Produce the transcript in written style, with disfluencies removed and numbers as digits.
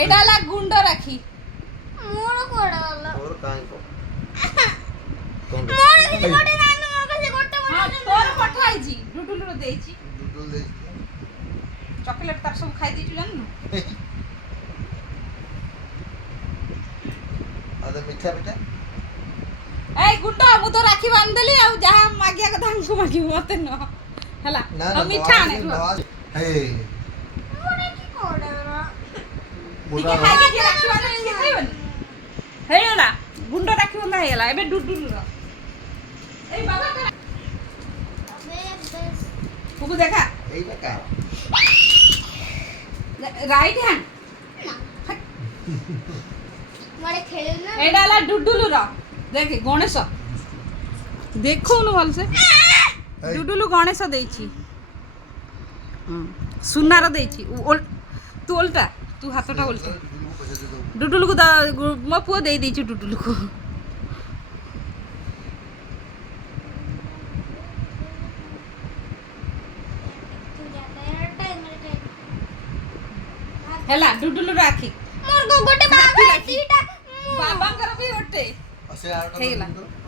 ଏଇଟା ହେଲା ଗୁଣ୍ଡ ରାକ୍ଷୀ। ମୋର କୋଡା ହେଲା ତୋର କାଇଁ କୋ ମୋର କିଛି ଗୋଟେ ନାନୁ ମୋର କାছে ଗୋଟେ ହଁ ତୋର ପଠା ହେଇଛି ଡୁଡୁଲୁର ଦେଇଛି ଦୁଦୁ ଦେଇ ଚକୋଲେଟ ତାର ସବୁ ଖାଇ ଦେଇଛୁ ଜାଣିନୁ। ଆଦ ମିଠା ମିଠା ଏଇ ଗୁଣ୍ଡ ମୁଁ ତ ରାକ୍ଷୀ ବାନ୍ଧିଦେଲି ଆଉ ଯାହା ମାଗିବା କଥା ଆମକୁ ମାଗିବୁ ମତେ ନୁହ ହେଲା। ନା ଆଉ ମିଠା ଆଣେ ରୁହ। ହେ ମୋର କି କୋଡା ହେଲା ଟିକେ ଖାଇକି କିଏ ରାକ୍ଷୀ ବାନ୍ଧିଲେ ଟିକେ ଖାଇବନି। ହେଇଗଲା ଗୁଣ୍ଡ ରାକ୍ଷୀ ବନ୍ଧା ହେଇଗଲା ଏବେ ଡୁଡୁଲୁର। ଏଇ ବାବା କୁକୁ ଦେଖା এইটা কার রাইট হ্যান্ড মোরে খেলু না ଏଇଟା ହେଲା ଡୁଡୁଲୁର। ଦେଖେ ଗଣେଶ ଦେଖଉନୁ ଭଲସେ। ଡୁଡୁଲୁ ଗଣେଶ ଦେଇଛି ସୁନାର ଦେଇଛି ତୁ ଓଲଟା ତୁ ହାତଟା ଓଲଟା ଡୁଡୁଲୁକୁ ମୋ ପୁଅ ଦେଇ ଦେଇଛି ଡୁଡୁଲୁକୁ। ହେଲା ଡୁଡୁଲୁ ରାକ୍ଷୀ ମୋର ଗୋଟେ ବାବା ଦିଟା ବାବାଙ୍କର ବି ଗୋଟେ আছে আর ହେଇଗଲା। একটা